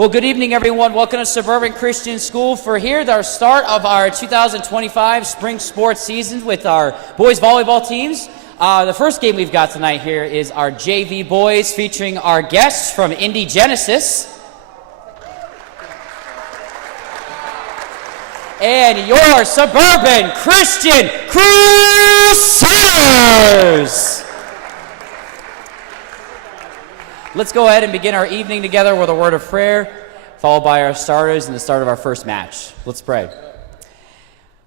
Well, good evening, everyone. Welcome to Suburban Christian School for here, our start of our 2025 spring sports season with our boys volleyball teams. The first game we've got tonight here is our JV boys featuring our guests from Indy Genesis. And your Suburban Christian Crusaders! Let's go ahead and begin our evening together with a word of prayer, followed by our starters and the start of our first match. Let's pray.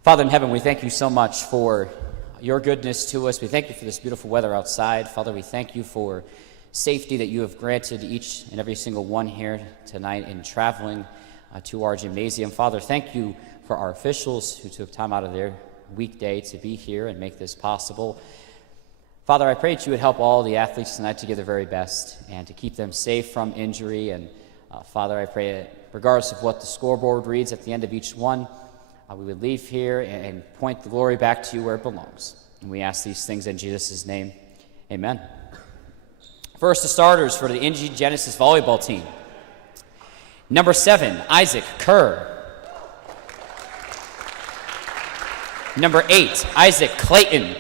Father in heaven, we thank you so much for your goodness to us. We thank you for this beautiful weather outside. Father, we thank you for safety that you have granted each and every single one here tonight in traveling to our gymnasium. Father, thank you for our officials who took time out of their weekday to be here and make this possible. Father, I pray that you would help all the athletes tonight to give their very best and to keep them safe from injury. And Father, I pray that regardless of what the scoreboard reads at the end of each one, we would leave here and point the glory back to you where it belongs. And we ask these things in Jesus' name. Amen. First, the starters for the Indy Genesis volleyball team. Number 7, Isaac Kerr. Number 8, Isaac Clayton.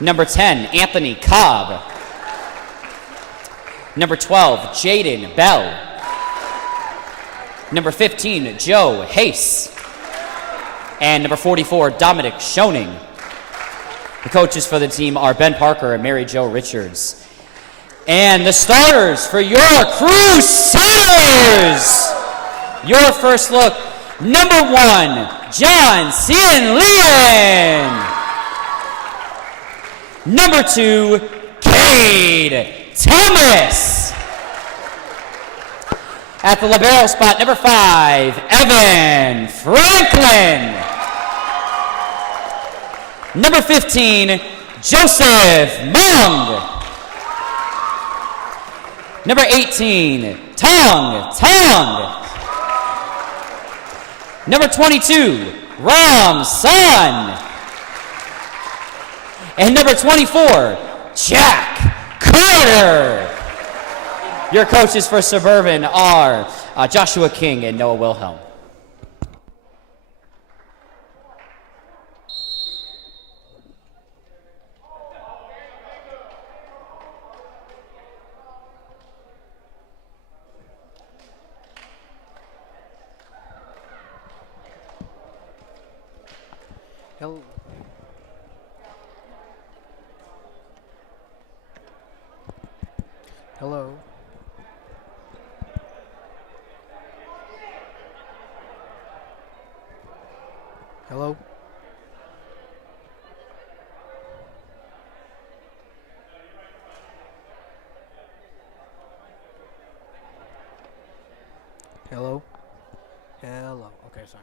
Number 10, Anthony Cobb. Number 12, Jaden Bell. Number 15, Joe Hayes. And number 44, Dominic Schoening. The coaches for the team are Ben Parker and Mary Jo Richards. And the starters for your Crusaders. Your first look, number 1, John Cian Leon. Number 2, Cade Thomas. At the libero spot, number 5, Evan Franklin. Number 15, Joseph Mung. Number 18, Tong. Number 22, Ram San. And number 24, Jack Carter. Your coaches for Suburban are Joshua King and Noah Wilhelm. Hello. Hello. Hello. Hello. Hello. Okay, sorry.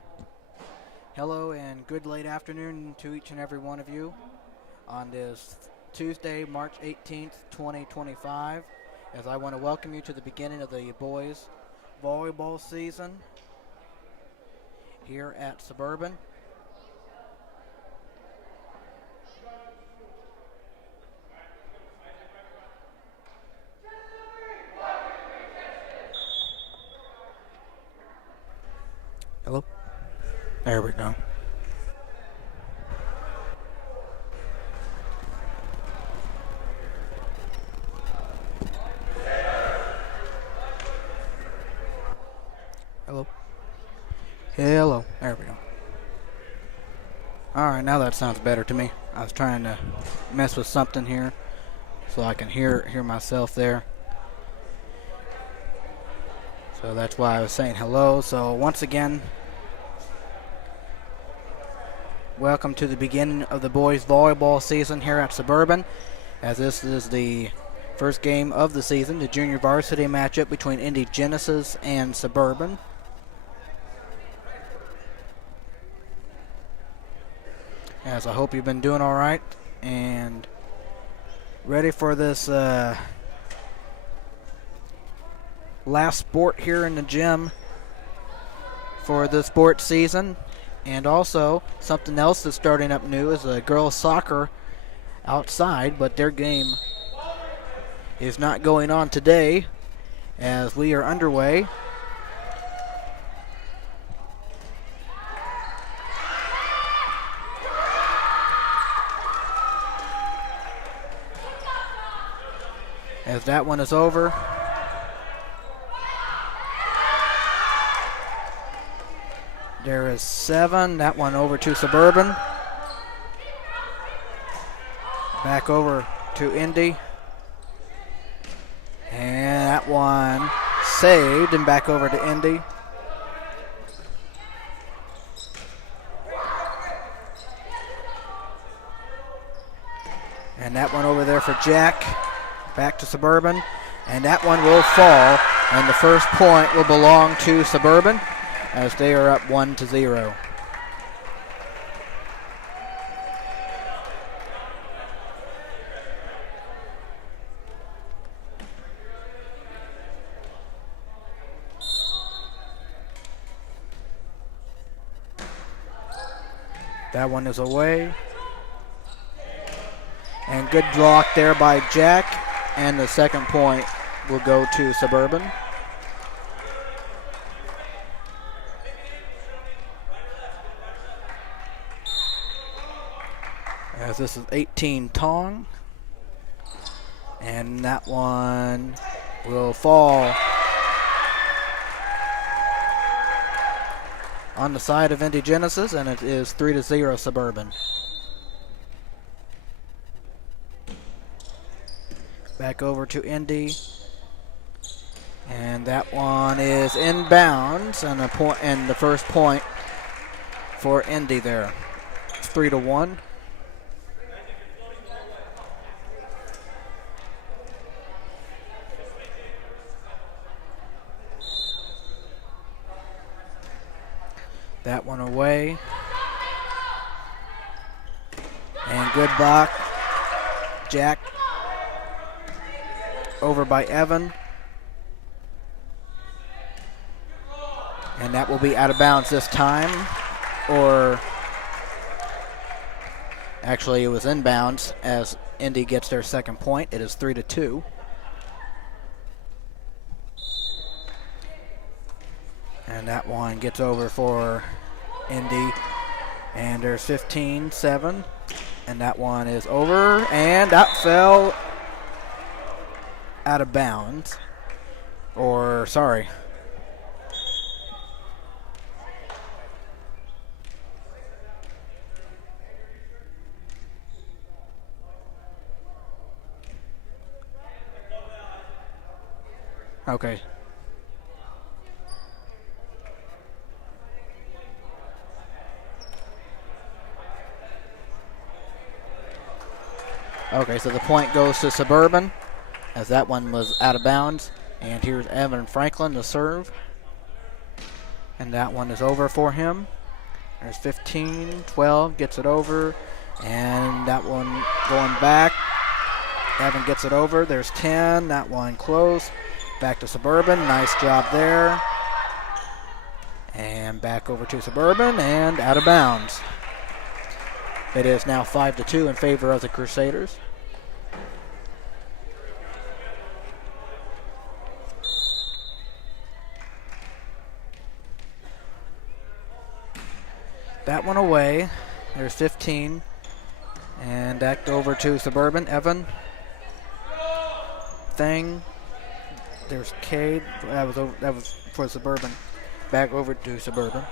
Hello and good late afternoon to each and every one of you on this Tuesday, March 18th, 2025. As I want to welcome you to the beginning of the boys volleyball season here at Suburban. Hello? There we go. Hello. Hello. There we go. Alright, now that sounds better to me. I was trying to mess with something here so I can hear myself there. So that's why I was saying hello. So once again, welcome to the beginning of the boys volleyball season here at Suburban, as this is the first game of the season, the junior varsity matchup between Indy Genesis and Suburban. As I hope you've been doing all right and ready for this last sport here in the gym for the sports season. And also, something else that's starting up new is girls soccer outside, but their game is not going on today, as we are underway. As that one is over. There is 7. That one over to Suburban. Back over to Indy. And that one saved and back over to Indy. And that one over there for Jack. Back to Suburban. And that one will fall. And the first point will belong to Suburban as they are up 1-0. That one is away. And good block there by Jack. And the second point will go to Suburban. As this is 18 Tong. And that one will fall on the side of Indy Genesis, and it is 3-0 Suburban. Back over to Indy. And that one is inbounds, and the first point for Indy there. It's 3-1. That one away. And good block. Jack over by Evan. And that will be out of bounds this time. Or actually it was inbounds as Indy gets their second point. It is 3-2. And that one gets over for Indy. And there's 15-7. And that one is over. And that fell out of bounds. Or, sorry. Okay. Okay, so the point goes to Suburban, as that one was out of bounds. And here's Evan Franklin to serve. And that one is over for him. There's 15-12, gets it over. And that one going back. Evan gets it over. There's 10, that one close. Back to Suburban, nice job there. And back over to Suburban, and out of bounds. It is now 5-2 in favor of the Crusaders. That one away. There's 15. And back over to Suburban. Evan. Thing. There's Cade. That was for Suburban. Back over to Suburban.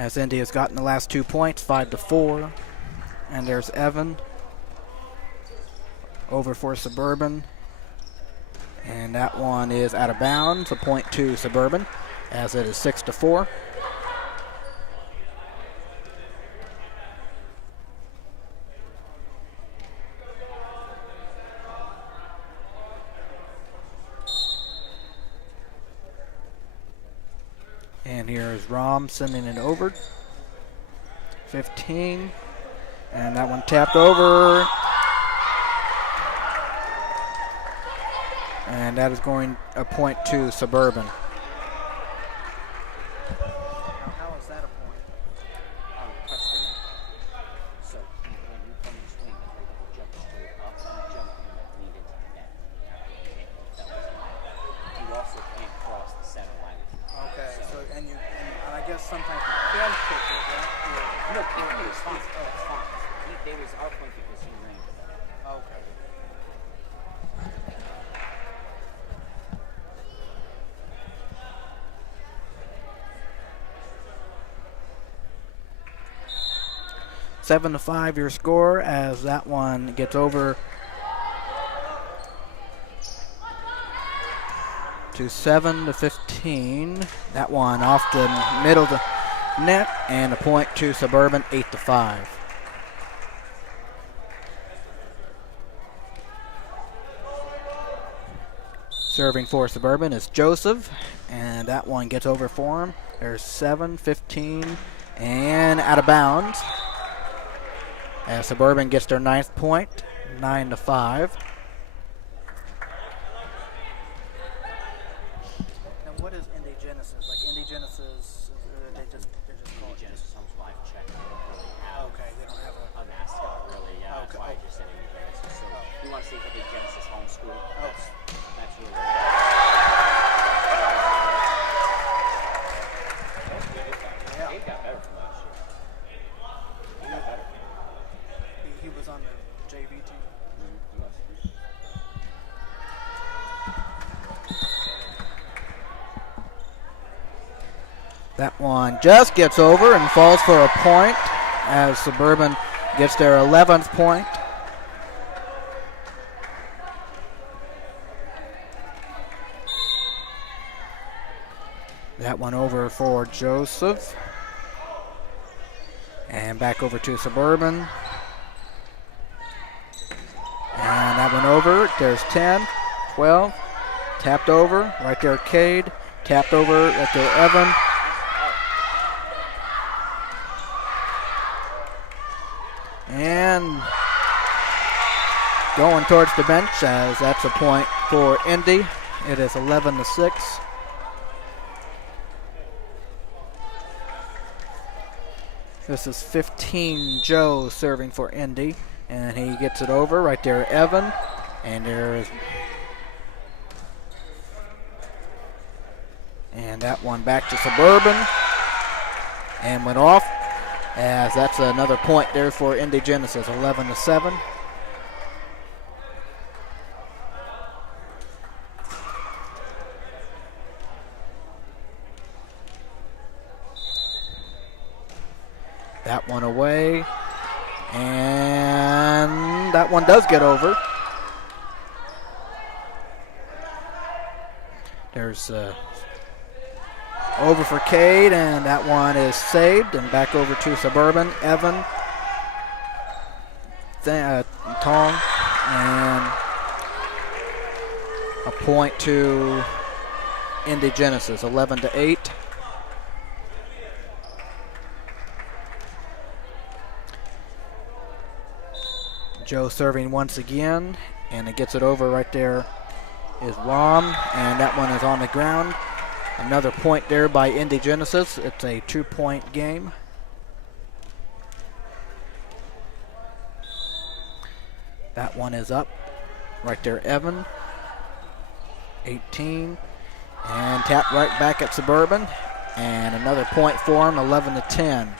as Indy has gotten the last 2 points, 5-4. And there's Evan over for Suburban. And that one is out of bounds, a point to Suburban, as it is 6-4. And here's Rom sending it over. 15. And that one tapped over. And that is going a point to Suburban. How is that a point? So when you come and swing, they don't jump straight up, you jump and lead into the net. You also can't cross the center line. Okay, so and I guess sometimes you can kick it, right? No, kicking is fine. That's fine. They was our point because he ran to that. Okay. Seven to 5 your score as that one gets over to 7-15. That one off the middle of the net and a point to Suburban, 8-5. Serving for Suburban is Joseph, and that one gets over for him. There's 7-15 and out of bounds. As Suburban gets their 9th point, 9-5. And what is Indy Genesis? Like Indy Genesis, they're just called Genesis Homes Live Check. They don't really have okay, they don't have a mascot really. Yeah, that's why I just said Indy Genesis. So you want to see Indy Genesis Homeschool? That's really They've got better from last year. He got better. He was on the JV team. That one just gets over and falls for a point as Suburban gets their 11th point. That one over for Joseph. And back over to Suburban. And that one over. There's 10, 12. Tapped over. Right there, Cade. Tapped over. Right there, Evan. And going towards the bench as that's a point for Indy. It is 11-6. This is 15 Joe serving for Indy. And he gets it over right there, Evan. And there's and that one back to Suburban. And went off. As that's another point there for Indy Genesis, 11-7. That one away. And that one does get over. There's over for Cade, and that one is saved. And back over to Suburban. Evan. Tong. And a point to Indy Genesis, 11-8. Joe serving once again, and it gets it over right there is Rom, and that one is on the ground. Another point there by Indy Genesis. It's a 2-point game. That one is up. Right there, Evan. 18. And tapped right back at Suburban. And another point for him, 11-10.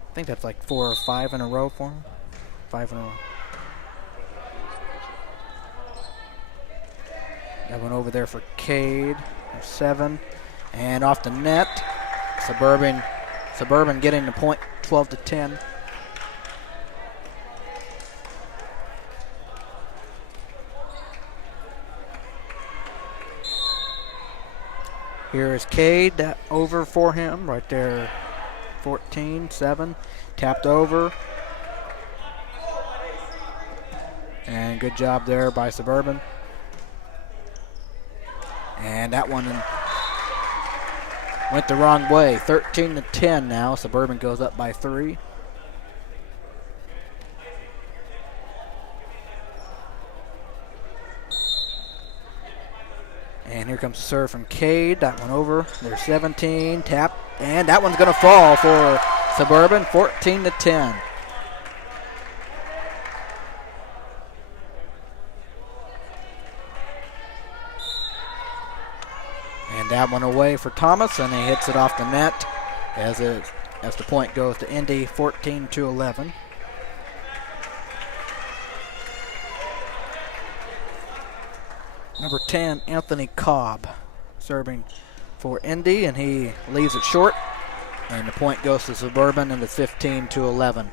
I think that's like 4 or 5 in a row for him. 5 in a row. That one over there for Cade. 7. And off the net, Suburban getting the point, 12-10. Here is Cade, that over for him right there, 14-7, tapped over. And good job there by Suburban. And that one went the wrong way, 13-10 now. Suburban goes up by 3. And here comes the serve from Cade. That one over. There's 17. Tap. And that one's going to fall for Suburban. 14-10. And that one away for Thomas. And he hits it off the net as the point goes to Indy, 14-11. Number 10, Anthony Cobb, serving for Indy, and he leaves it short. And the point goes to Suburban, and it's 15-11.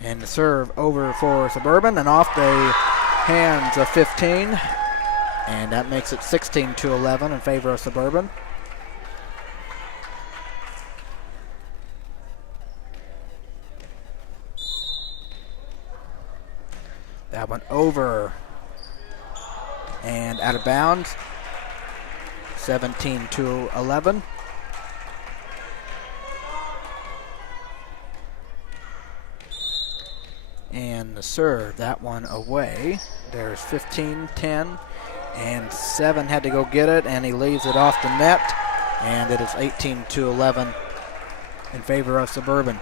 And the serve over for Suburban, and off the hands of 15. And that makes it 16-11 in favor of Suburban. That one over and out of bounds, 17-11. And the serve, that one away. There's 15-10, and 7 had to go get it, and he leaves it off the net, and it is 18-11 in favor of Suburban.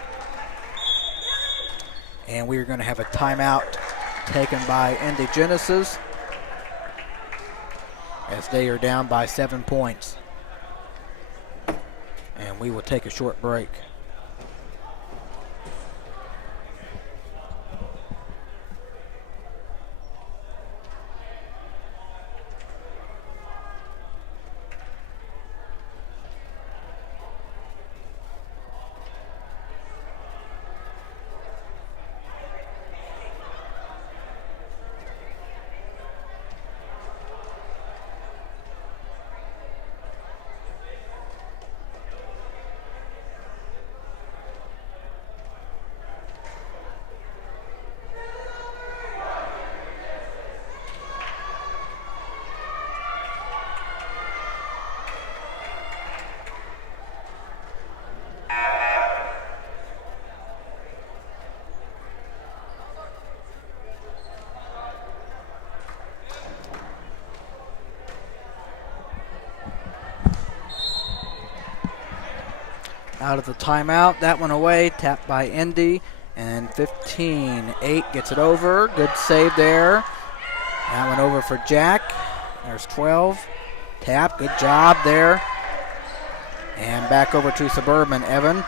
And we're going to have a timeout taken by Indy Genesis as they are down by 7 points. And we will take a short break. Out of the timeout, that one away, tapped by Indy, and 15-8 gets it over. Good save there. That one over for Jack. There's 12. Tap, good job there. And back over to Suburban, Evan.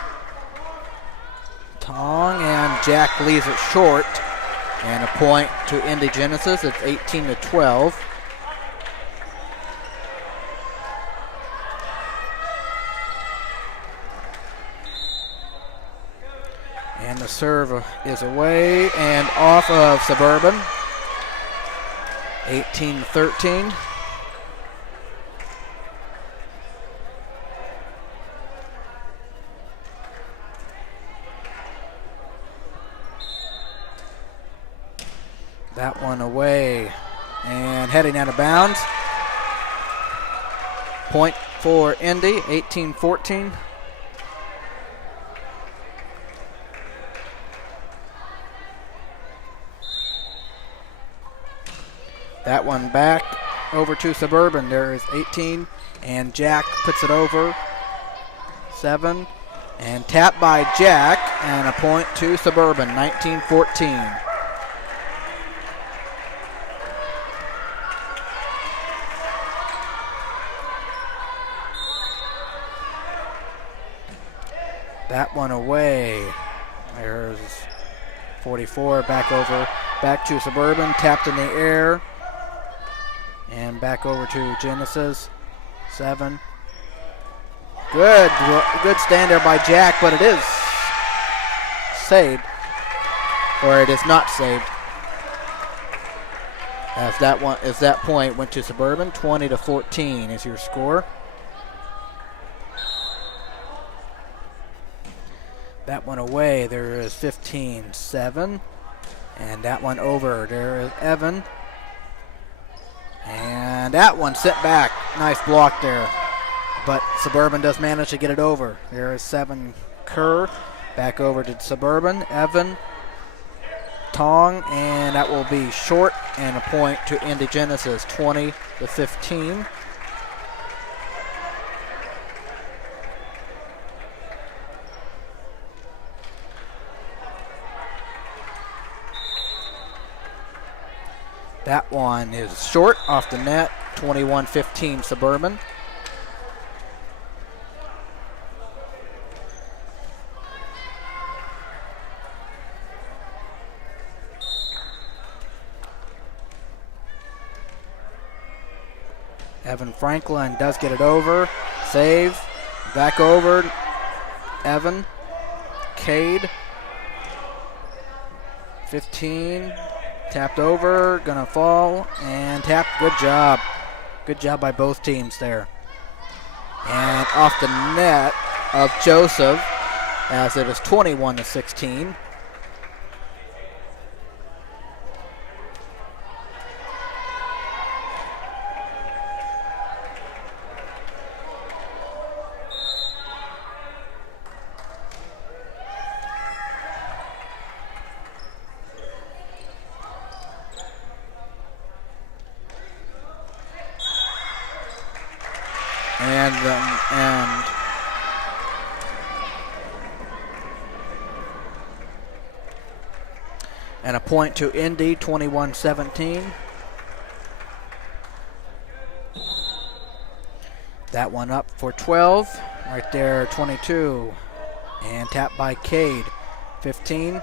Tong, and Jack leaves it short. And a point to Indy Genesis. It's 18-12. And the serve is away and off of Suburban. 18-13. That one away and heading out of bounds. Point for Indy, 18-14. That one back over to Suburban. There is 18, and Jack puts it over. 7, and tapped by Jack, and a point to Suburban, 19-14. That one away. There's 44 back to Suburban, tapped in the air, and back over to Genesis. 7. Good stand there by Jack, but it is saved, or it is not saved. As that point went to Suburban. 20-14 is your score. That one away, there is 15-7. And that one over, there is Evan. And that one sent back. Nice block there. But Suburban does manage to get it over. There is 7 Kerr. Back over to Suburban. Evan. Tong. And that will be short and a point to Indy Genesis. 20-15. That one is short off the net. 21-15 Suburban. Evan Franklin does get it over. Save. Back over. Evan. Cade. 15. Tapped over. Gonna fall. And tapped. Good job. Good job by both teams there. And off the net of Joseph, as it is 21-16. And a point to Indy, 21-17. That one up for 12. Right there, 22. And tapped by Cade, 15.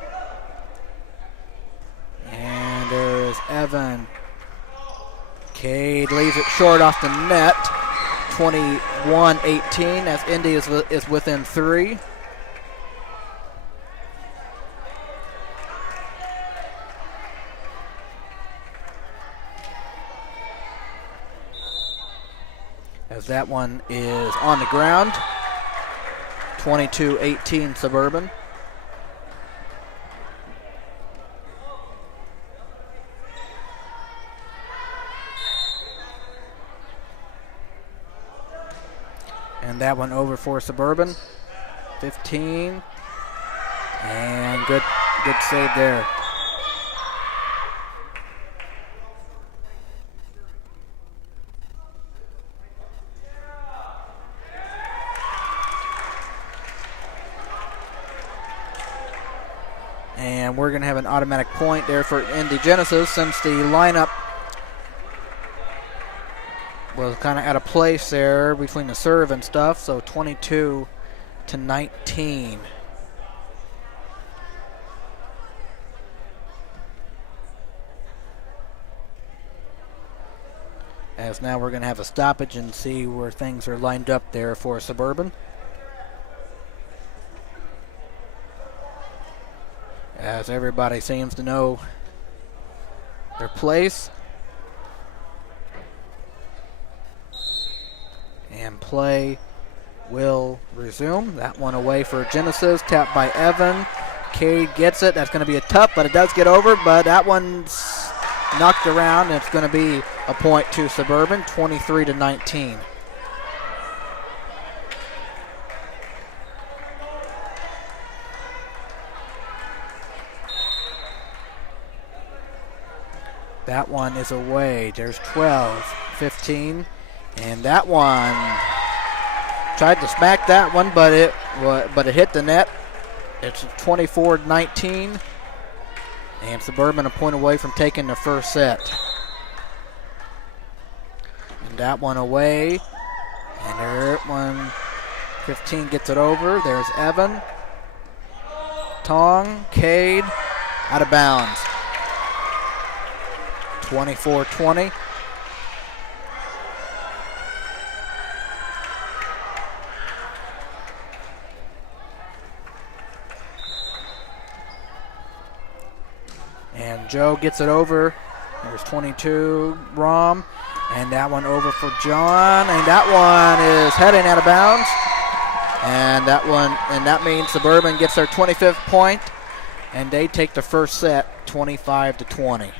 And there's Evan. Cade leaves it short off the net. 21-18 as Indy is within 3. As that one is on the ground. 22-18 Suburban. And that one over for Suburban. 15. And good save there. And we're going to have an automatic point there for Indy Genesis since the lineup was kind of out of place there between the serve and stuff. So 22-19. As now we're going to have a stoppage and see where things are lined up there for Suburban. As everybody seems to know their place. And play will resume. That one away for Genesis. Tapped by Evan. Cade gets it. That's going to be a tough, but it does get over. But that one's knocked around, and it's going to be a point to Suburban, 23-19. That one is away. There's 12, 15. And that one tried to smack that one, but it hit the net. It's 24-19. And Suburban a point away from taking the first set. And that one away. And there one 15 gets it over. There's Evan. Tong, Cade, out of bounds. 24-20. And Joe gets it over. There's 22, Rom. And that one over for John. And that one is heading out of bounds. And that means Suburban gets their 25th point, and they take the first set 25-20.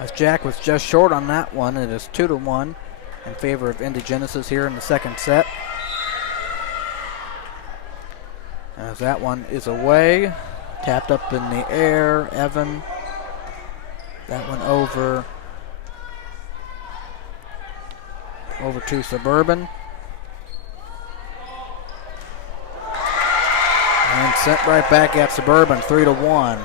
As Jack was just short on that one, it is 2-1 in favor of Indy Genesis here in the second set. As that one is away, tapped up in the air, Evan. That one over to Suburban. And sent right back at Suburban, 3-1.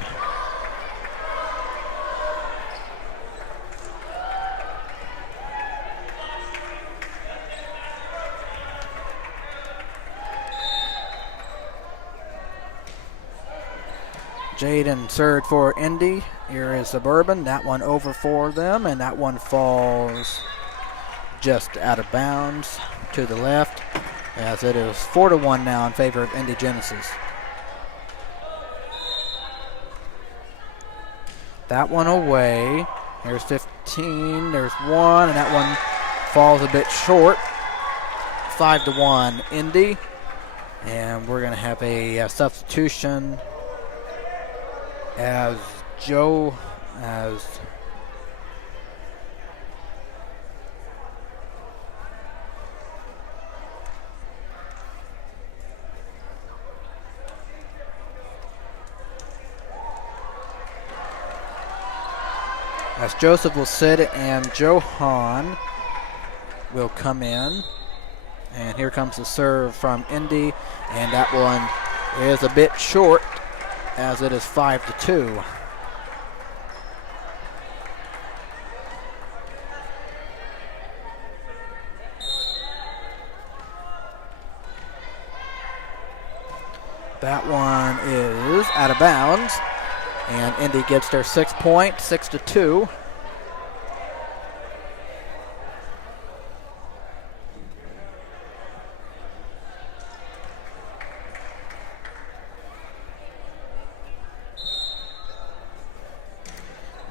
Jaden served for Indy. Here is Suburban. That one over for them, and that one falls just out of bounds to the left, as it is 4-1 now in favor of Indy Genesis. That one away. There's 15. There's one, and that one falls a bit short. 5-1 Indy, and we're going to have a substitution. As Joseph will sit and Johan will come in. And here comes the serve from Indy, and that one is a bit short, as it is 5-2. That one is out of bounds, and Indy gets their 6 point, 6-2.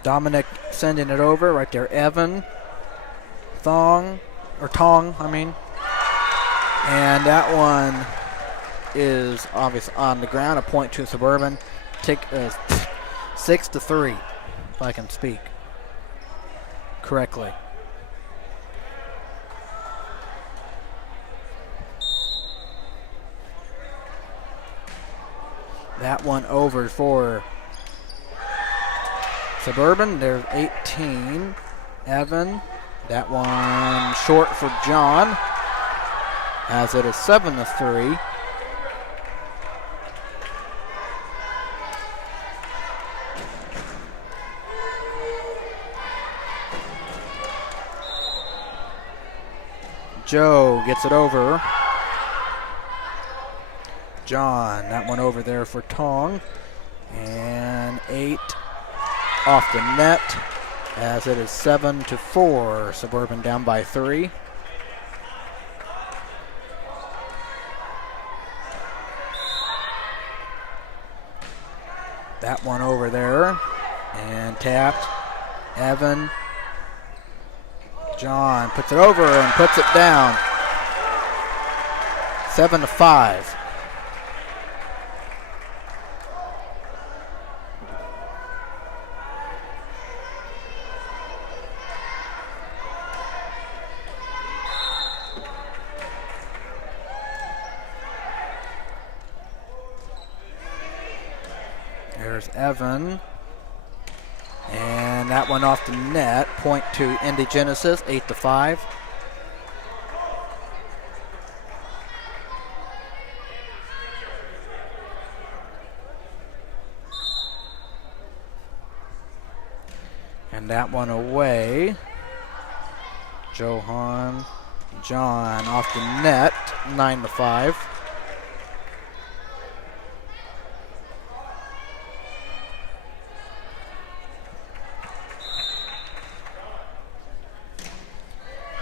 Dominic sending it over right there. Evan Tong, I mean. And that one is obviously on the ground. A point to Suburban. 6-3, if I can speak correctly. That one over for Suburban. There's 18. Evan. That one short for John, as it is 7-3. Joe gets it over. John, that one over there for Tong. And 8 off the net, as it is 7-4. Suburban down by 3. That one over there and tapped. Evan. John puts it over and puts it down. 7-5. There's Evan. And that one off the net. Point to Indy Genesis, 8-5. And that one away. John off the net, 9-5.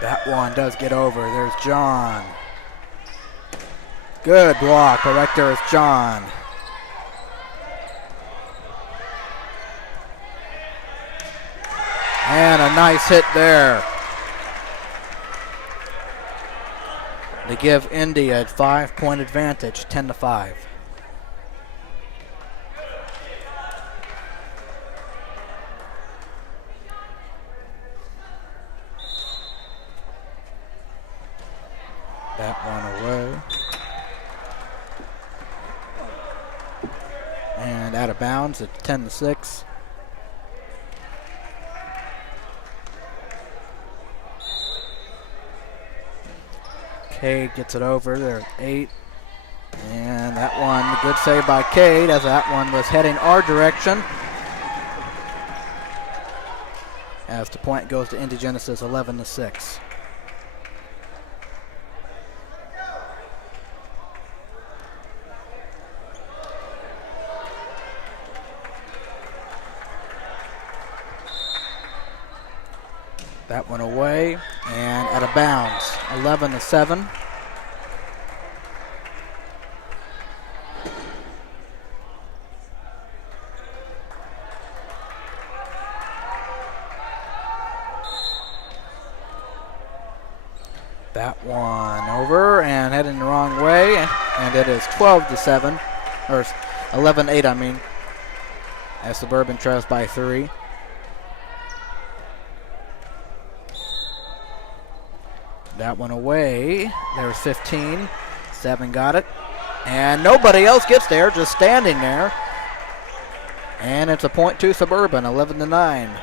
That one does get over. There's John. Good block, but right there is John. And a nice hit there to give Indy a 5-point advantage, 10-5. That one away. And out of bounds at 10-6. Cade gets it over. They're at 8. And that one, good save by Cade as that one was heading our direction. As the point goes to Indy Genesis 11-6. That one away and out of bounds, 11-7. That one over and heading the wrong way, and it is 12-7, or 11-8, I mean, as Suburban trails by 3. That one away. There's 15. 7 got it. And nobody else gets there, just standing there. And it's a point to Suburban, 11-9.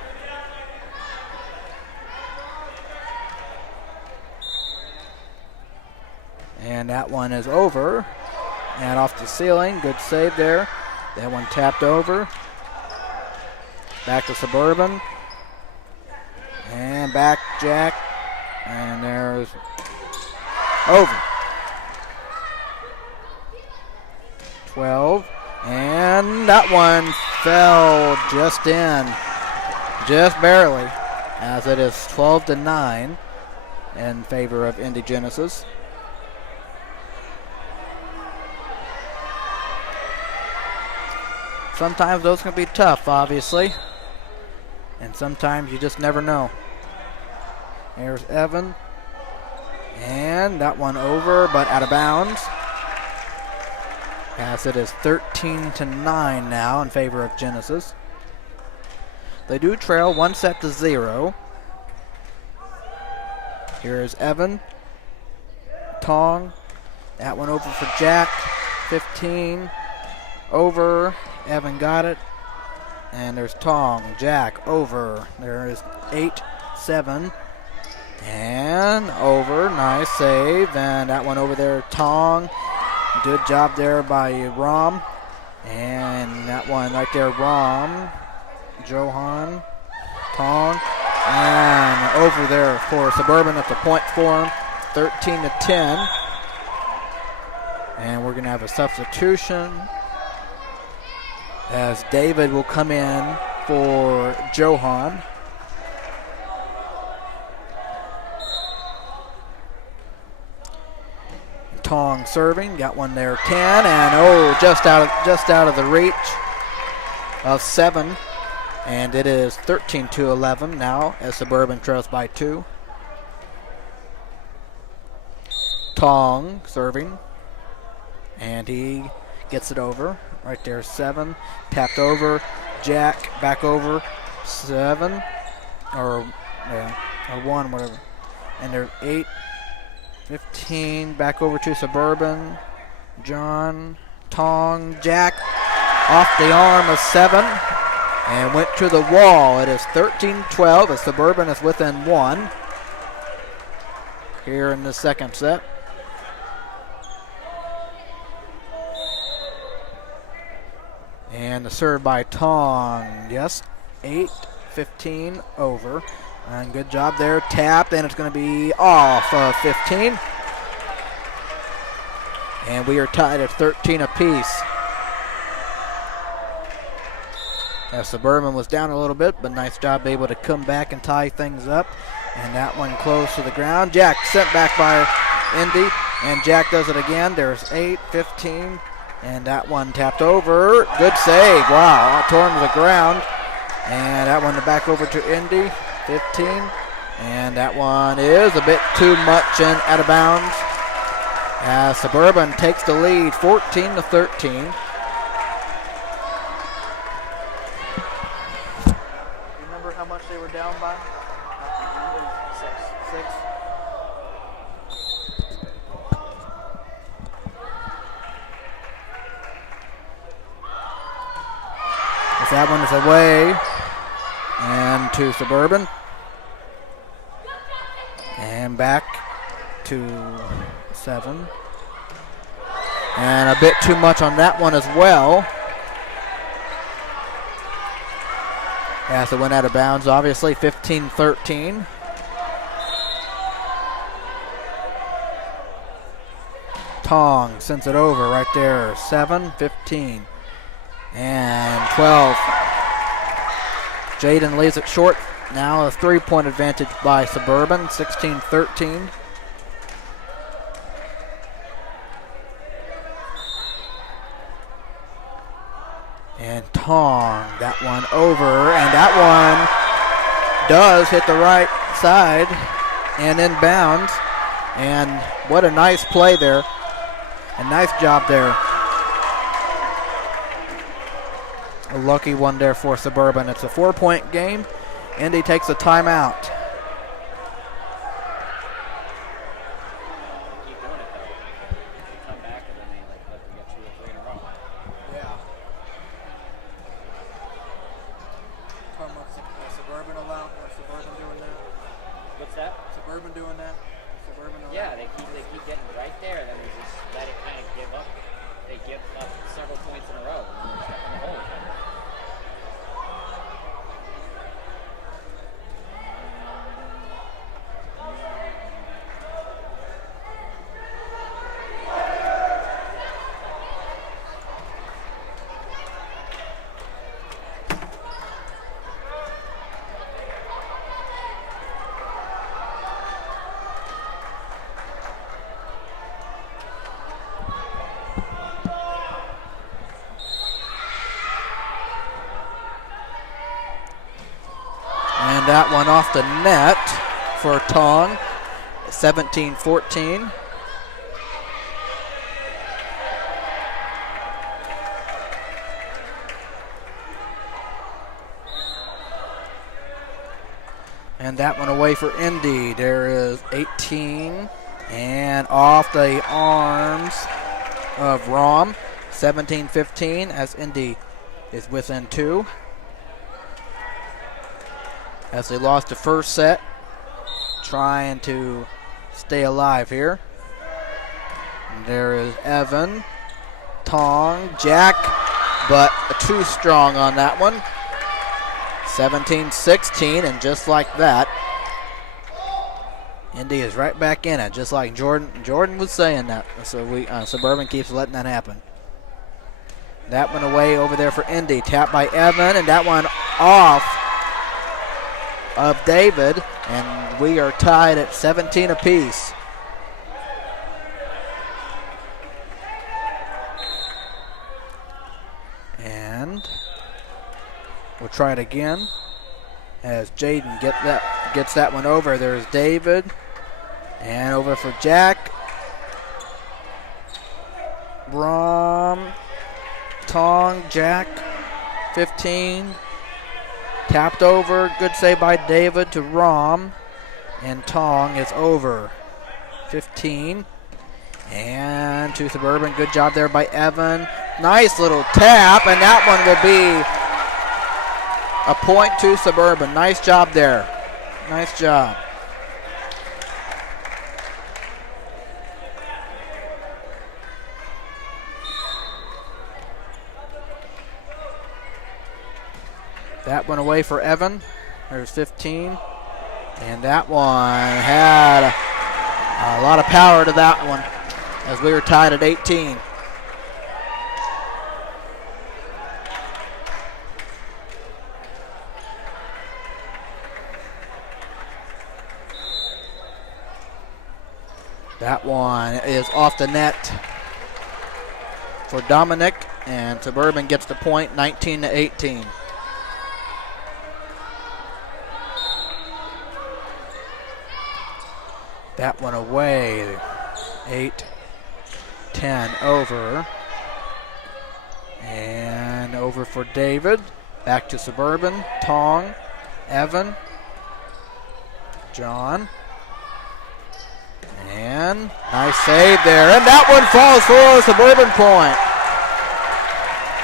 And that one is over. And off the ceiling. Good save there. That one tapped over. Back to Suburban. And back Jack. And there's over. 12. And that one fell just in. Just barely. As it is 12-9 in favor of Indy Genesis. Sometimes those can be tough, obviously. And sometimes you just never know. There's Evan. And that one over, but out of bounds. As it is 13-9 now in favor of Genesis. They do trail 1-0. Here is Evan. Tong. That one over for Jack. 15. Over. Evan got it. And there's Tong. Jack over. There is 8-7. And over. Nice save. And that one over there, Tong. Good job there by Rom. And that one right there, Rom. Johan. Tong. And over there for Suburban. That's a point for him. 13-10. And we're going to have a substitution as David will come in for Johan. Tong serving, got one there, 10, and just out of the reach of 7, and it is 13-11 now as Suburban trails by 2. Tong serving, and he gets it over. Right there, 7. Tapped over. Jack back over. 7. Or 1, whatever. And they're 8. 15. Back over to Suburban. John. Tong. Jack. Off the arm of 7. And went to the wall. It is 13-12 as Suburban is within 1. Here in the second set. And the serve by Tong. Yes, 8-15 over. And good job there. Tapped, and it's going to be off of 15. And we are tied at 13 apiece. As Suburban was down a little bit, but nice job able to come back and tie things up. And that one close to the ground. Jack sent back by Indy, and Jack does it again. There's 8-15. And that one tapped over. Good save. Wow. Torn to the ground. And that one back over to Indy. 15. And that one is a bit too much and out of bounds. As Suburban takes the lead 14-13. Remember how much they were down by? 6. as that one is away and to Suburban. And back to 7. And a bit too much on that one as well. As it went out of bounds, obviously, 15-13. Tong sends it over right there, 7-15. And 12. Jaden leaves it short. Now a 3-point advantage by Suburban, 16-13. And Tong, that one over, and that one does hit the right side and inbounds. And what a nice play there. A nice job there. A lucky one there for Suburban. It's a 4-point game. Indy takes a timeout. Suburban allowed, or Suburban doing that? What's that? Suburban doing that? Suburban allowed? Yeah, they keep getting right there, and then they just let it kind of give up. They give up several points in a row, and then they're stuck in the hole again. And that one off the net for Tong, 17-14. And that one away for Indy. There is 18. And off the arms of Rom, 17-15 as Indy is within 2. As they lost the first set, trying to stay alive here. And there is Evan, Tong, Jack, but too strong on that one. 17-16, and just like that, Indy is right back in it, just like Jordan was saying that. So Suburban keeps letting that happen. That one away over there for Indy, tapped by Evan, and that one off of David, and we are tied at 17 apiece. And we'll try it again as Jaden gets that one over. There's David, and over for Jack. Rom, Tong, Jack, 15. Tapped over, good save by David to Rom, and Tong is over. 15. And to Suburban, good job there by Evan. Nice little tap, and that one will be a point to Suburban. Nice job there. Nice job. That one away for Evan. There's 15. And that one had a lot of power to that one as we were tied at 18. That one is off the net for Dominic, and Suburban gets the point, 19-18. That one away, 8-10 over. And over for David. Back to Suburban, Tong, Evan, John. And nice save there. And that one falls for a Suburban point.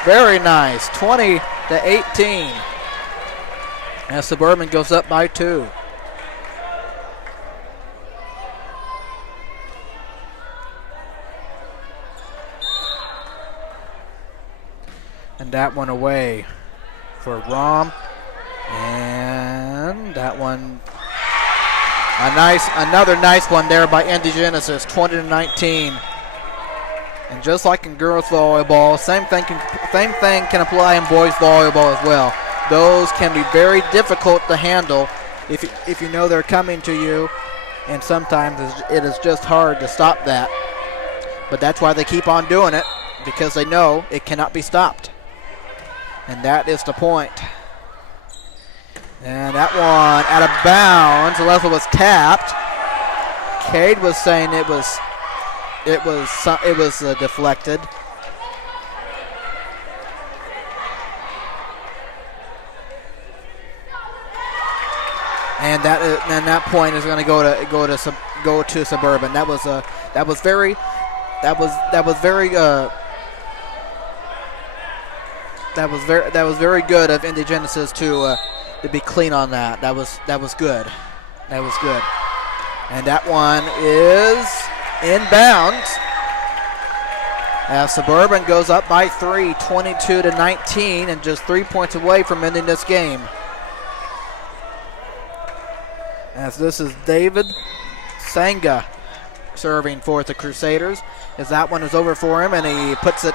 Very nice. to 18. As Suburban goes up by 2. And that one away for Rom. And that one, another nice one there by Indy Genesis, 20-19. And just like in girls volleyball, same thing can apply in boys volleyball as well. Those can be very difficult to handle if you know they're coming to you, and sometimes it is just hard to stop that. But that's why they keep on doing it, because they know it cannot be stopped. And that is the point. And that one out of bounds, unless it was tapped. Cade was saying it was deflected. And that point is going to go to Suburban. That was very good of Indy Genesis to be clean on that. That was good. That was good. And that one is inbounds. As Suburban goes up by 3, 22-19, and just 3 points away from ending this game. As this is David Sanga serving for the Crusaders. As that one is over for him, and he puts it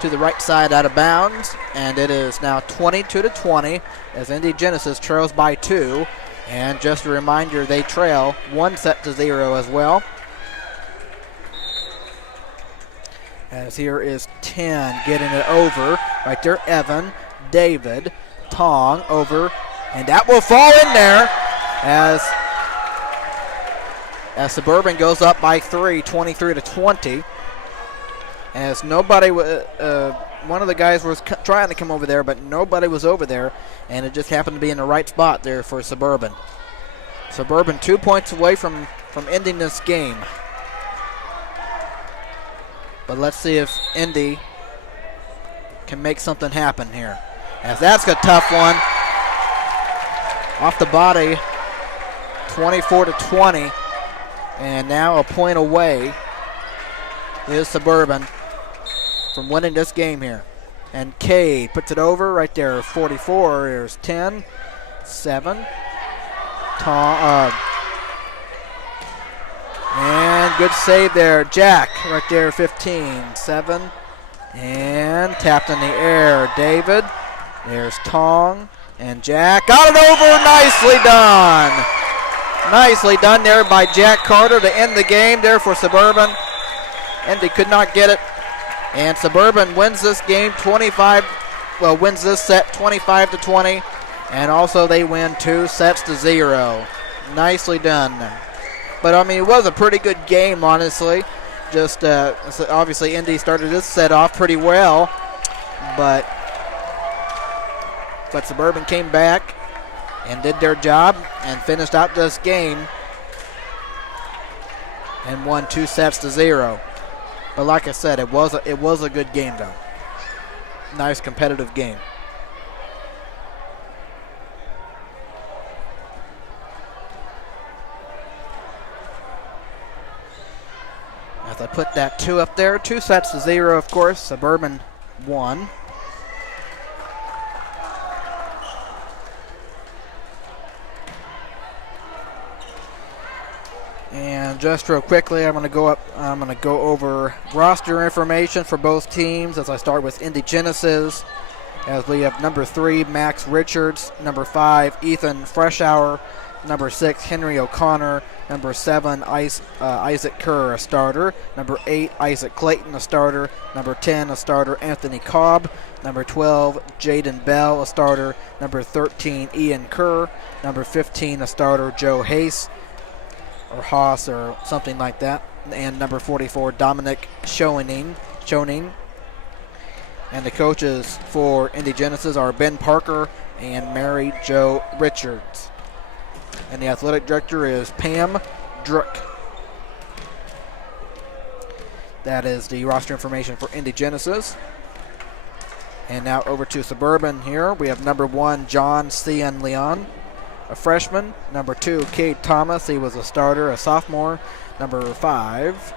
to the right side out of bounds. And it is now 22-20 as Indy Genesis trails by 2. And just a reminder, they trail 1-0 as well. As here is 10 getting it over. Right there, Evan, David, Tong over. And that will fall in there as Suburban goes up by 3, 23-20. As nobody, one of the guys was trying to come over there, but nobody was over there. And it just happened to be in the right spot there for Suburban. Suburban 2 points away from ending this game. But let's see if Indy can make something happen here. As that's a tough one. Off the body, 24-20. And now a point away is Suburban from winning this game here. And Cade puts it over right there, 44. There's 10, 7. And good save there. Jack right there, 15, 7. And tapped in the air. David. There's Tong. And Jack got it over. Nicely done. Nicely done there by Jack Carter to end the game there for Suburban. Indy could not get it. And Suburban wins this game wins this set 25-20. And also they win 2-0. Nicely done. But, I mean, it was a pretty good game, honestly. Just, obviously, Indy started this set off pretty well. But Suburban came back and did their job and finished out this game and won 2-0. But like I said, it was a good game, though. Nice competitive game. As I put that 2 up there, 2-0, of course. Suburban won. And just real quickly, I'm going to go over roster information for both teams as I start with Indy Genesis. As we have number 3, Max Richards, number 5, Ethan Freshour, number 6, Henry O'Connor, number 7, Isaac Kerr, a starter, number 8, Isaac Clayton, a starter, number 10, a starter, Anthony Cobb, number 12, Jaden Bell, a starter, number 13, Ian Kerr, number 15, a starter, Joe Hayes, or Haas or something like that, and number 44, Dominic Schoening. And the coaches for Indy Genesis are Ben Parker and Mary Jo Richards. And the athletic director is Pam Druck. That is the roster information for Indy Genesis. And now over to Suburban here. We have number 1, John Cian Leon, a freshman. Number 2, Cade Thomas. He was a starter, a sophomore. Number 5,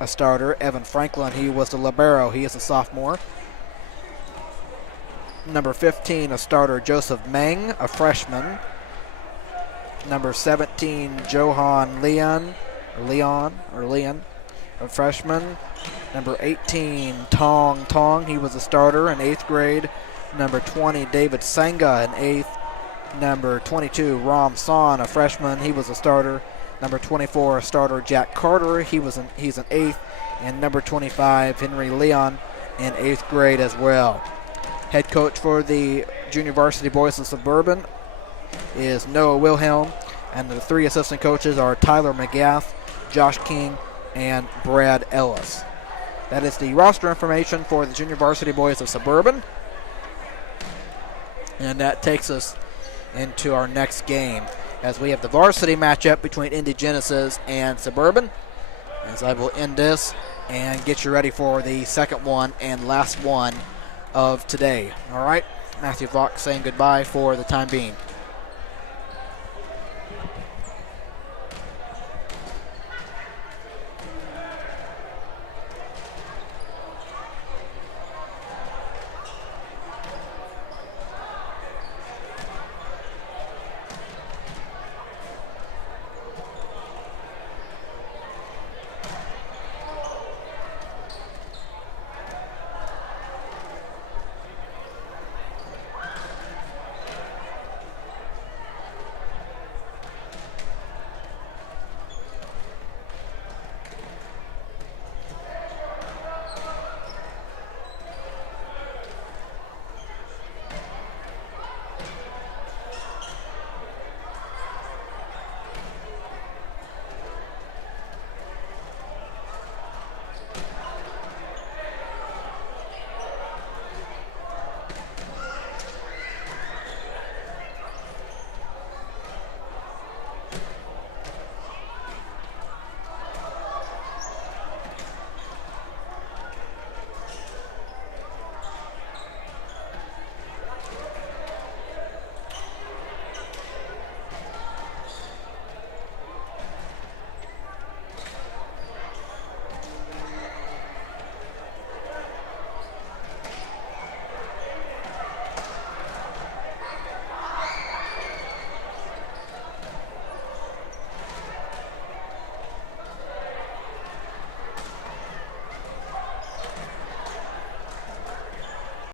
a starter, Evan Franklin. He was the libero. He is a sophomore. Number 15, a starter, Joseph Meng, a freshman. Number 17, Johan Leon, a freshman. Number 18, Tong, he was a starter in 8th grade. Number 20, David Senga in 8th. Number 22, Ram San, a freshman, he was a starter. Number 24, a starter, Jack Carter, he's an 8th. And number 25, Henry Leon in 8th grade as well. Head coach for the junior varsity boys of Suburban is Noah Wilhelm, and the 3 assistant coaches are Tyler McGath, Josh King, and Brad Ellis. That is the roster information for the junior varsity boys of Suburban. And that takes us into our next game, as we have the varsity matchup between Indy Genesis and Suburban. As I will end this and get you ready for the second one and last one of today. All right, Matthew Vox saying goodbye for the time being.